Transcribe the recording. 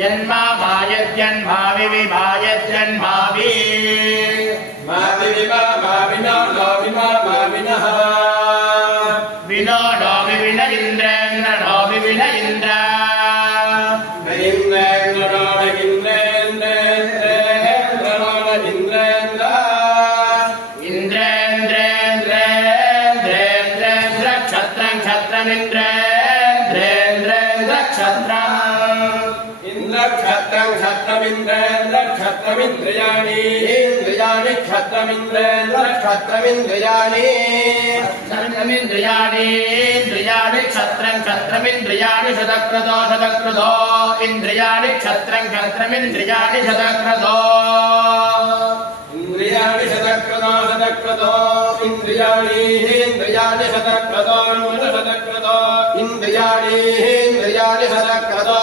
यन्मायत्यन्मावि विभायत्यन्मावि मावि विमा माविनो नो विमा माविनः विनो नो विविन इन्द्रेन्द्र नो विविन इन्द्र इन्द्रेन्द्र नो इन्द्रेन्द्र इन्द्रेन्द्र नो इन्द्रेन्द्र इन्द्रेन्द्रेन्द्रेन्द्रेन्द्रेन्द्र क्षत्रं क्षत्रमिन्द्रेन्द्रेन्द्रेन्द्र क्षत्रम् क्षत्रं क्षत्रमिन्द्रेन्द्र क्षत्रमिन्द्रियाणि इन्द्रियाणि क्षत्रमिन्द्रेन्द्र क्षत्रमिन्द्रियाणि क्षत्रमिन्द्रियाणि इन्द्रियाणि क्षत्रं क्षत्रमिन्द्रियाणि शतक्रतो शतक्रतो इन्द्रियाणि क्षत्रं क्षत्रमिन्द्रियाणि शतक्रतो इन्द्रियाणि शतक्रतो शतक्रतो इन्द्रियाणि इन्द्रियाणि शतक्रतो शतक्रतो इन्द्रियाणि इन्द्रियाणि शतक्रतो